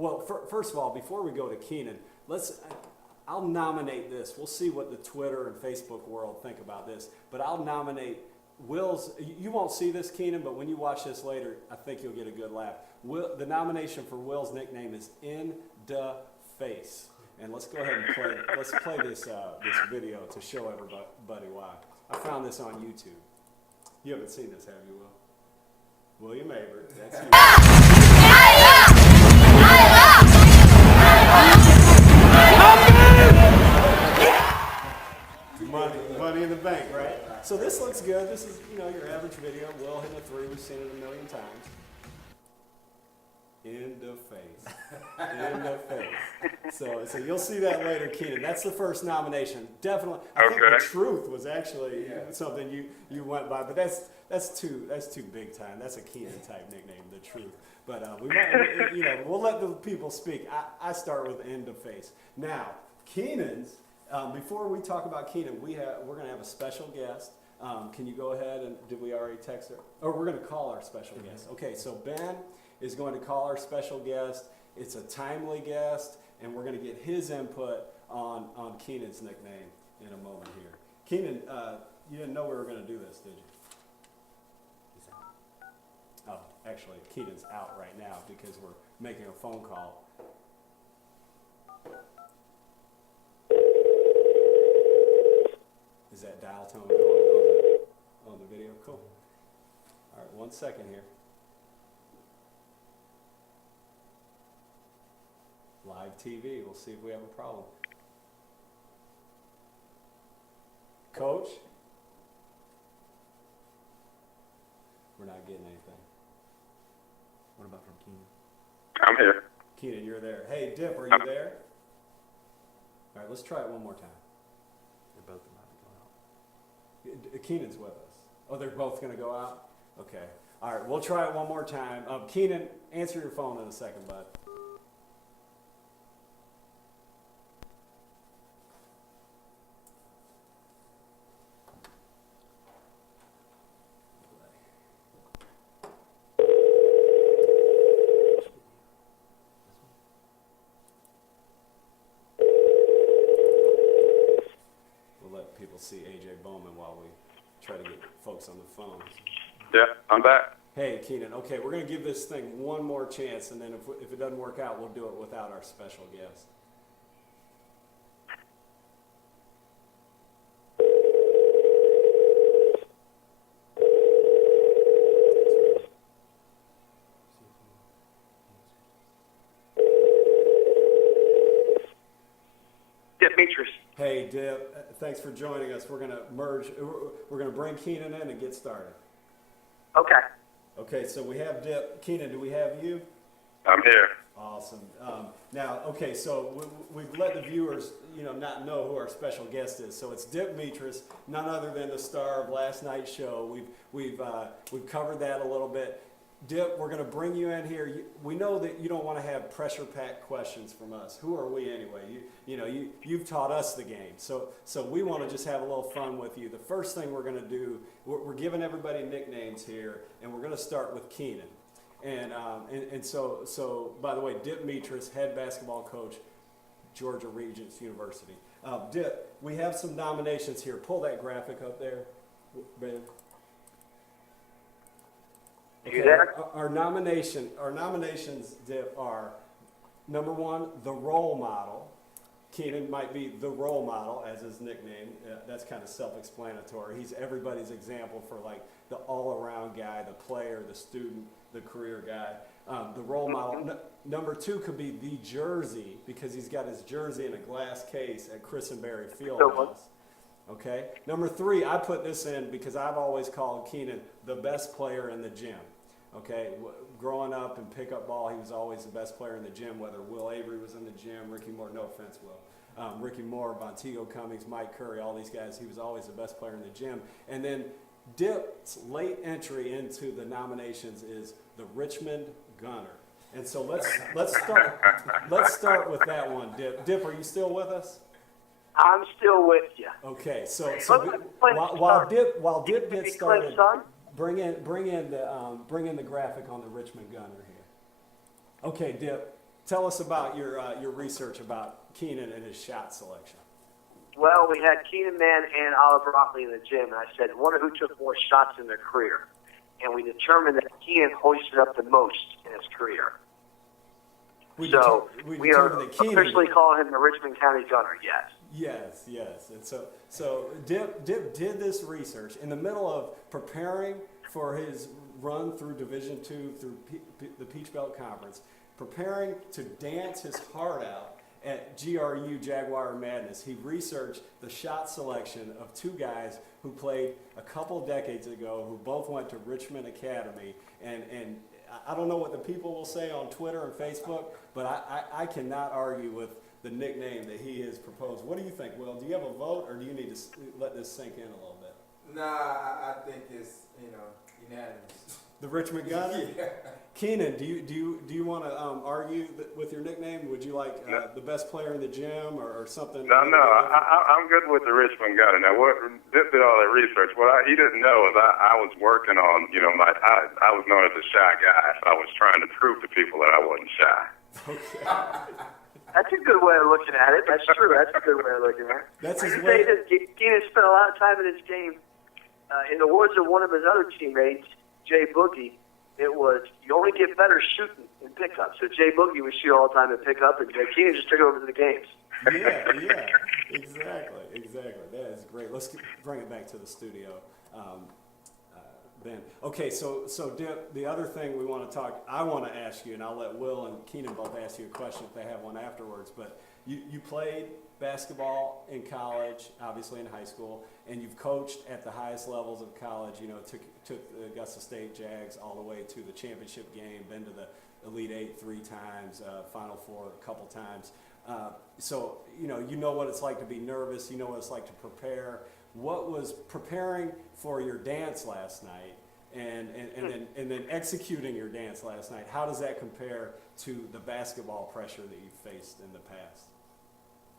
Well, first of all, before we go to Keenan, I'll nominate this. We'll see what the Twitter and Facebook world think about this. But I'll nominate Will's. You won't see this, Keenan, but when you watch this later, I think you'll get a good laugh. The nomination for Will's nickname is In Da Face. And let's go ahead and play this video to show everybody why. I found this on YouTube. You haven't seen this, have you, Will? William Avery. That's you. Money in the bank, right? So this looks good. This is, your average video. Will hitting a three. We've seen it a million times. In the face. In the face. So you'll see that later, Keenan. That's the first nomination. Definitely. I think the truth was actually something you went by, but that's too big time. That's a Keenan type nickname, the truth. But we might, we'll let the people speak. I start with in the face. Now, Keenan's. Before we talk about Keenan, we're going to have a special guest. Can you go ahead and did we already text her? Or we're going to call our special guest. Okay, so Ben is going to call our special guest. It's a timely guest, and we're going to get his input on Keenan's nickname in a moment here. Keenan, you didn't know we were going to do this, did you? He's out. Oh, actually, Keenan's out right now because we're making a phone call. Is that dial tone going on the video? Cool. All right, 1 second here. Live TV. We'll see if we have a problem. Coach? We're not getting anything. What about from Keenan? I'm here. Keenan, you're there. Hey, Dip, are you there? All right, let's try it one more time. They're both about to go out. Keenan's with us. Oh, they're both going to go out? Okay. All right, we'll try it one more time. Keenan, answer your phone in a second, bud. See AJ Bowman while we try to get folks on the phone. Yeah, I'm back. Hey, Keenan. Okay, we're going to give this thing one more chance, and then if it doesn't work out, we'll do it without our special guest. Demetrius. Hey, Dip, thanks for joining us. We're going to merge. We're going to bring Keenan in and get started. Okay. Okay, so we have Dip. Keenan, do we have you? I'm here. Awesome. Now, okay, so we've let the viewers, not know who our special guest is. So it's Dip Metris, none other than the star of last night's show. We've covered that a little bit. Dip, we're going to bring you in here. We know that you don't want to have pressure-packed questions from us. Who are we anyway? You've taught us the game, so we want to just have a little fun with you. The first thing we're going to do, we're giving everybody nicknames here, and we're going to start with Keenan. And so by the way, Dip Metris, head basketball coach, Georgia Regents University. Dip, we have some nominations here. Pull that graphic up there, Ben. Okay, our nominations, Dip, are number one, the role model. Keenan might be the role model as his nickname. That's kind of self-explanatory. He's everybody's example for like the all-around guy, the player, the student, the career guy. The role model. Number two could be the jersey because he's got his jersey in a glass case at Christenberry Fieldhouse. Okay. Number three, I put this in because I've always called Keenan the best player in the gym. Okay. Growing up in pickup ball, he was always the best player in the gym, whether Will Avery was in the gym, Ricky Moore, no offense, Will. Ricky Moore, Montego Cummings, Mike Curry, all these guys, he was always the best player in the gym. And then Dip's late entry into the nominations is the Richmond Gunner. And so let's start with that one, Dip. Dip, are you still with us? I'm still with you. Okay, so while Dip gets started, bring in the graphic on the Richmond Gunner here. Okay, Dip, Tell us about your research about Keenan and his shot selection. Well, we had Keenan Mann and Oliver Otley in the gym, and I said, wonder who took more shots in their career. And we determined that Keenan hoisted up the most in his career. We are officially calling him the Richmond County Gunner, yes. Yes. And so Dip did this research in the middle of preparing for his run through Division II, through the Peach Belt Conference, preparing to dance his heart out at GRU Jaguar Madness. He researched the shot selection of two guys who played a couple decades ago, who both went to Richmond Academy, and I don't know what the people will say on Twitter and Facebook, but I cannot argue with the nickname that he has proposed. What do you think, Will? Do you have a vote, or do you need to let this sink in a little bit? Nah, I think it's, unanimous. The Richmond Gunner? Yeah. Keenan, do you want to argue with your nickname? Would you like the best player in the gym or something? No, I'm good with the Richmond Gunner. Now, what Dip did all that research. What he didn't know is I was working on, I was known as a shy guy. So I was trying to prove to people that I wasn't shy. Okay. That's a good way of looking at it. That's true. That's a good way of looking at it. That's his way. way. Keenan spent a lot of time in his game. In the words of one of his other teammates, Jay Boogie, it was, you only get better shooting in pickup. So Jay Boogie would shoot all the time in pickup, and Keenan just took over to the games. Yeah, exactly. That is great. Let's bring it back to the studio, Ben. Okay, so Dip, the other thing I want to ask you, and I'll let Will and Keenan both ask you a question if they have one afterwards, but you played basketball in college, obviously in high school, and you've coached at the highest levels of college. Took the Augusta State Jags all the way to the championship game, been to the Elite Eight 3 times, Final Four a couple times. So you know what it's like to be nervous. You know what it's like to prepare. What was preparing for your dance last night, and then executing your dance last night? How does that compare to the basketball pressure that you faced in the past?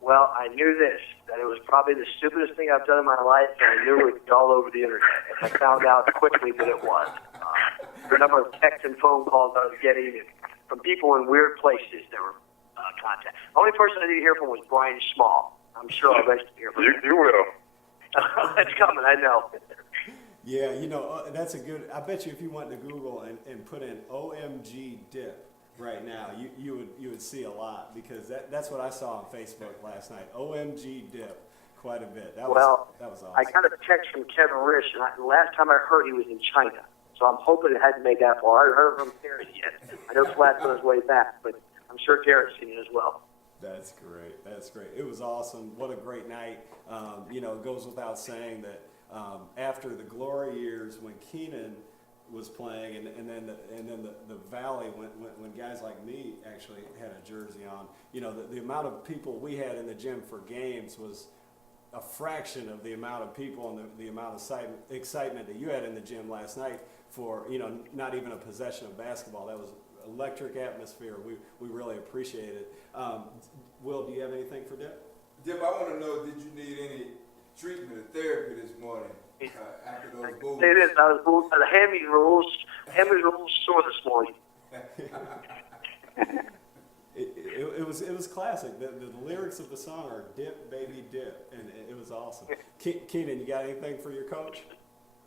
Well, I knew that it was probably the stupidest thing I've done in my life, and I knew it would be all over the internet. I found out quickly that it was. The number of texts and phone calls I was getting from people in weird places that were contact. The only person I didn't hear from was Brian Small. I'm sure I'll eventually hear from him. You will. It's coming, I know. Yeah, that's a good. I bet you if you went to Google and put in OMG Dip right now, you would see a lot, because that's what I saw on Facebook last night. OMG Dip, quite a bit. That was awesome. I got a text from Kevin Risch, and the last time I heard he was in China, so I'm hoping it hasn't made that far. I haven't heard from Garrett yet. I know Flat's on his way back, but I'm sure Garrett's seen it as well. That's great. It was awesome. What a great night. It goes without saying that after the glory years when Keenan was playing, and then the Valley, when guys like me actually had a jersey on, the amount of people we had in the gym for games was a fraction of the amount of people and the amount of excitement that you had in the gym last night for not even a possession of basketball. That was electric atmosphere. We really appreciate it. Will, do you have anything for Dip? Dip, I want to know, did you need any treatment or therapy this morning after those boots? Say this, the hammies were a little sore this morning. It was classic. The lyrics of the song are "Dip, baby, dip," and it was awesome. Keenan, you got anything for your coach?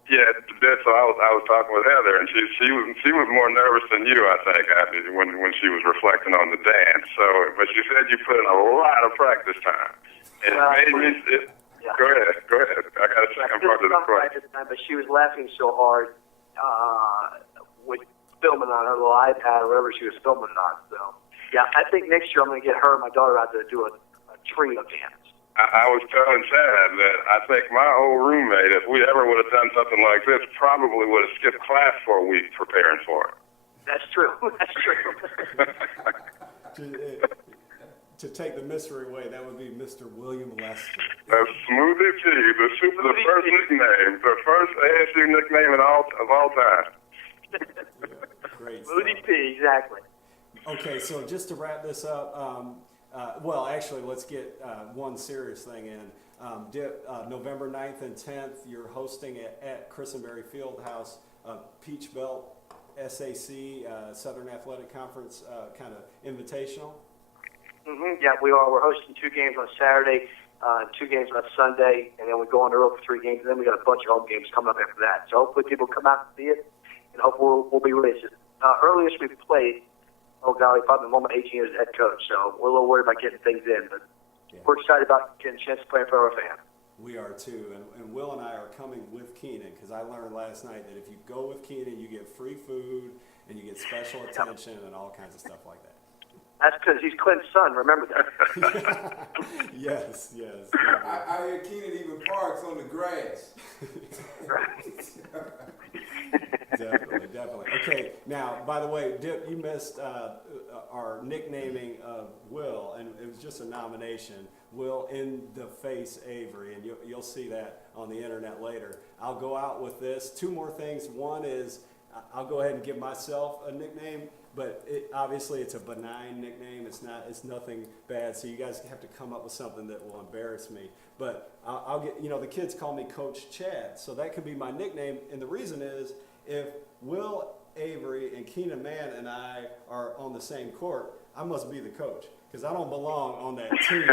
Yeah, so I was talking with Heather, and she was more nervous than you, I think, when she was reflecting on the dance. So, but she said you put in a lot of practice time, and it made me. Yeah. Go ahead. I got a second part of the question. But she was laughing so hard with filming on her little iPad or whatever she was filming it on. So, yeah, I think next year I'm going to get her and my daughter out there to do a trio dance. I was telling Chad that I think my old roommate, if we ever would have done something like this, probably would have skipped class for a week preparing for it. That's true. That's true. To take the mystery away, that would be Mr. William Lester. Smoothie P, the first nickname, the first ASU nickname of all time. Yeah, great Smoothie stuff. P, exactly. Okay, so just to wrap this up, actually, let's get one serious thing in. Dip, November 9th and 10th, you're hosting at Christenberry Fieldhouse, Peach Belt SAC, Southern Athletic Conference, kind of invitational? Yeah, we are. We're hosting 2 games on Saturday, 2 games on Sunday, and then we go on the road for 3 games, and then we got a bunch of home games coming up after that. So hopefully people come out and see it, and hopefully we'll be released. Earliest we've played, oh golly, probably the moment 18 years as head coach, so we're a little worried about getting things in, but we're excited about getting a chance to play in front of our fans. We are too, and Will and I are coming with Keenan, because I learned last night that if you go with Keenan, you get free food, and you get special attention, and all kinds of stuff like that. That's because he's Clint's son, remember that. Yes. I hear Keenan even parks on the grass. Definitely. Okay, now, by the way, Dip, you missed our nicknaming of Will, and it was just a nomination. Will in the face Avery, and you'll see that on the internet later. I'll go out with this. 2 more things. One is I'll go ahead and give myself a nickname, but obviously it's a benign nickname. It's nothing bad. So you guys have to come up with something that will embarrass me. But I'll get, the kids call me Coach Chad, so that could be my nickname. And the reason is if Will Avery and Keenan Mann and I are on the same court, I must be the coach, because I don't belong on that team.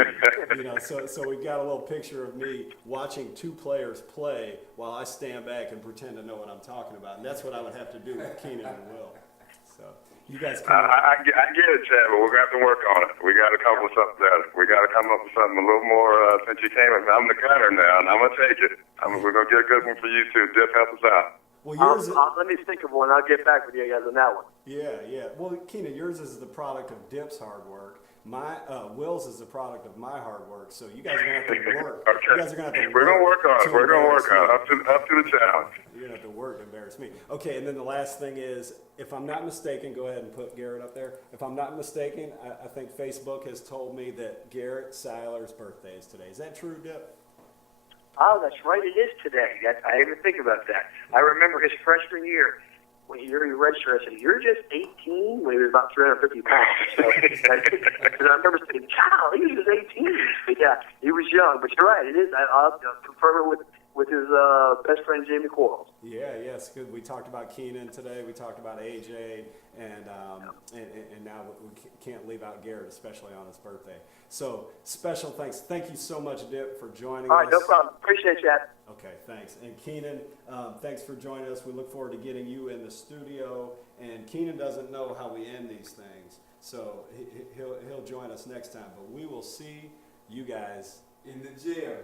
So we've got a little picture of me watching 2 players play while I stand back and pretend to know what I'm talking about. And that's what I would have to do with Keenan and Will. So you guys can. I get it, Chad, but we're going to have to work on it. We got to come up with something better. We got to come up with something a little more, since you came in. I'm the gunner now, and I'm going to take it. We're going to get a good one for you, too. Dip, help us out. Well, yours let me think of one. I'll get back with you guys on that one. Yeah. Well, Keenan, yours is the product of Dip's hard work. Will's is the product of my hard work. So you guys are gonna have to work. Okay. You guys are gonna have to We're gonna work on it. We're gonna work on it. Up to the challenge. You're gonna have to work to embarrass me. Okay, and then the last thing is, if I'm not mistaken, go ahead and put Garrett up there. If I'm not mistaken, I think Facebook has told me that Garrett Seiler's birthday is today. Is that true, Dip? Oh, that's right. It is today. I didn't even think about that. I remember his freshman year when he registered. I said, "You're just 18." When he was about 350 pounds. So, I remember saying, "Child, he was just 18." But yeah, he was young. But you're right. It is. I'll confirm it with his best friend Jamie Quarles. Yes, good. We talked about Keenan today. We talked about AJ, and now we can't leave out Garrett, especially on his birthday. So special thanks. Thank you so much, Dip, for joining us. All right, no problem. Appreciate that. Okay, thanks. And Keenan, thanks for joining us. We look forward to getting you in the studio. And Keenan doesn't know how we end these things, so he'll join us next time. But we will see you guys in the gym.